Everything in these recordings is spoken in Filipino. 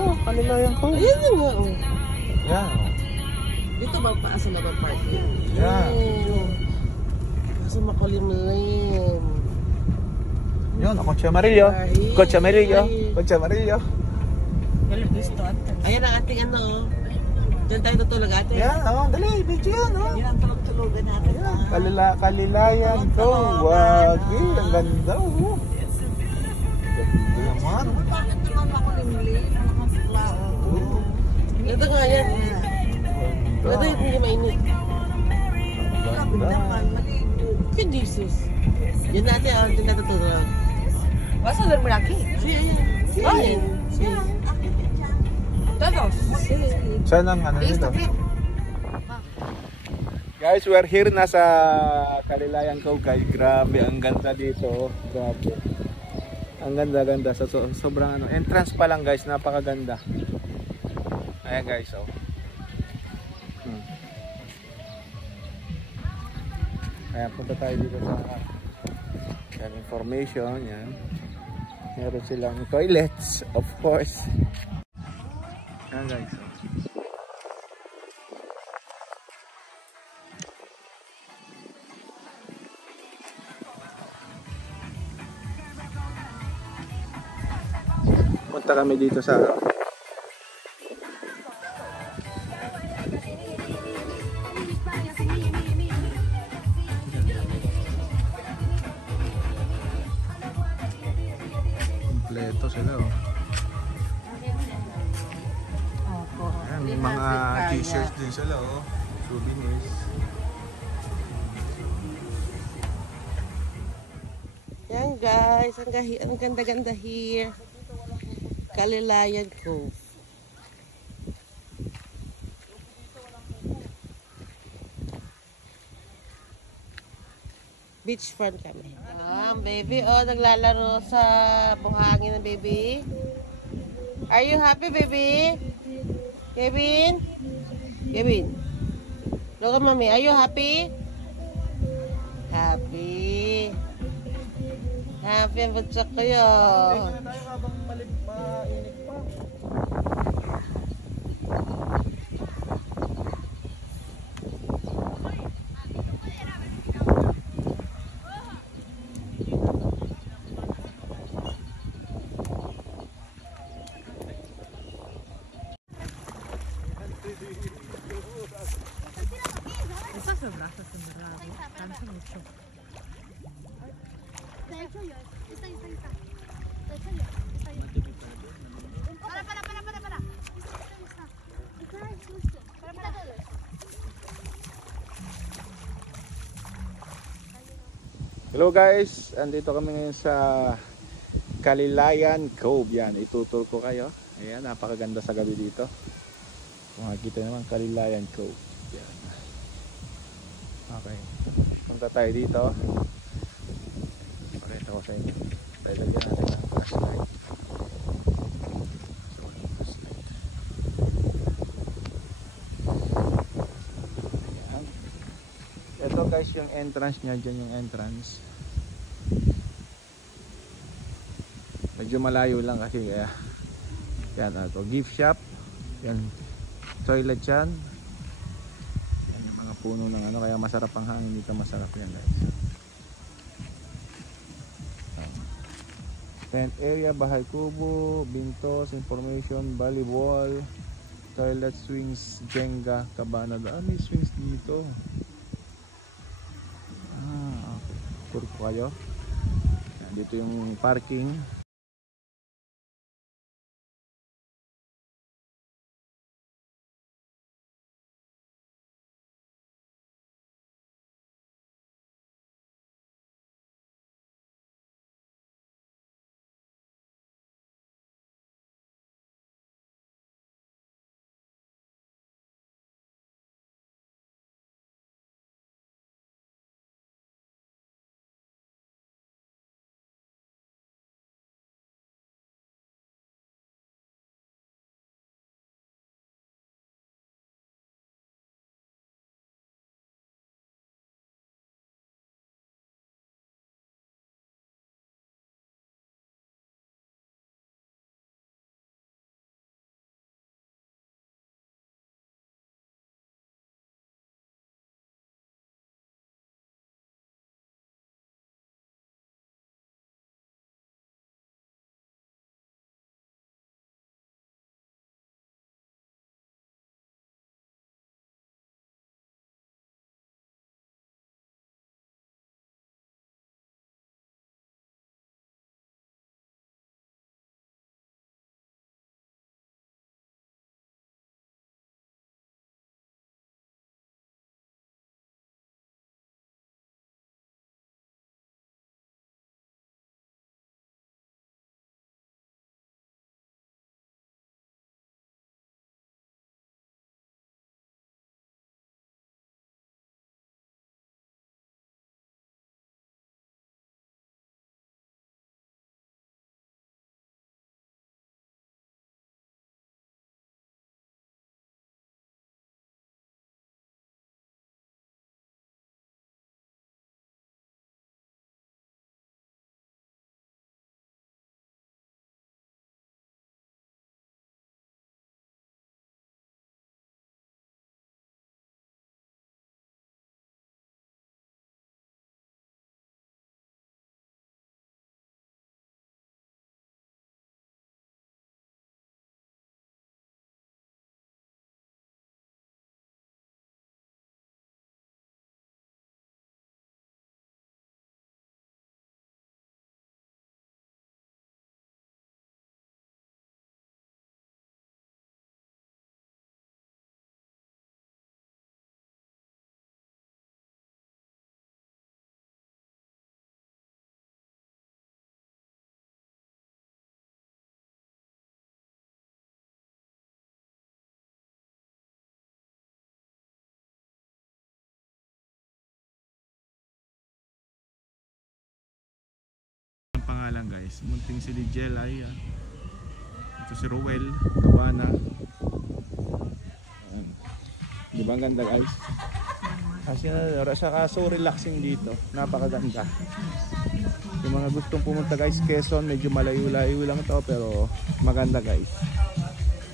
ito. Kalilayan ko. Ayan na nga, oh. Yan. Dito ba paasa na ba parking? Yan. Oh. Kaso makulimlim. Yun, Kotse Amarillo. Kotse Amarillo. Kotse Amarillo. Ayan ang ating ano, oh. Diyan tayo tutulog ate. Yan, oh, dali, video yan, oh. Yan ang tulog-tulogan natin. Yan, Kalilayan ko. Wagi, ang ganda, oh. Ganda naman. Bakit naman makulimlim? Ito nga yan. Ito yung hindi mainit. Ang ganda. Okay, Jesus. Yan natin, ah, diyan tayo tutulog. ¿Vas a dormir aquí? Sí, sí. Ay. Sí. ¿Todos? Saan ang ano nito? Guys, we're here na sa Kalilayan Cove, guys. Grabe, ang ganda dito. Grabe. Ang ganda-ganda. Sobrang ano. Entrance pa lang, guys. Napakaganda. Ayan, guys. Oh. Ayan, punta tayo dito sa yan, information. Yan. Meron silang toilets, of course. Ayan, guys. Oh. Punta kami dito sa kompleto sila, oh. Ayan, may mga t-shirts din sila, oh. Souvenirs. Yan guys, ang ganda-ganda here. Kalilayan Cove. Beachfront kami. Ah, baby, oh, naglalaro sa buhangin ng baby. Are you happy, baby? Kevin? Kevin? Look at mommy, are you happy? Happy. Happy ang butsak ko yun. Tayo habang mainit pa. Esas de brazos en verdad, cansa mucho. De hecho yo, está. De hecho yo, está. Para. Está justo. Para todos. Hello guys, andito kami ngayon sa Kalilayan Cove. Yan, itutur ko kayo. Ayan, napakaganda sa gabi dito. Kung makikita naman, Kalilayan Cove. Yan. Okay, punta tayo dito. Pakita ko sa inyo. Tayo lagyan natin ng flashlight. Ayan. Ito guys yung entrance niya. Dyan yung entrance. Medyo malayo lang kasi kaya yan, ito, gift shop. Yan, toilet yan. Yan yung mga puno ng ano, kaya masarap ang hangin dito. Masarap yan guys. Tent area, bahay kubo, bintos, information, volleyball, toilet, swings, Jenga, cabana. May swings dito. Okay. Tour ko kayo. Yan, dito yung parking. ang pangalan guys. Munting si Ligela yan. Ito si Rowel, Cabana. Ayan. Di ba ang ganda guys? Kasi so relaxing dito. Napakaganda. Yung mga gustong pumunta guys, Quezon, medyo malayo-layo lang to pero maganda guys.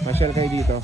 Masyal kayo dito.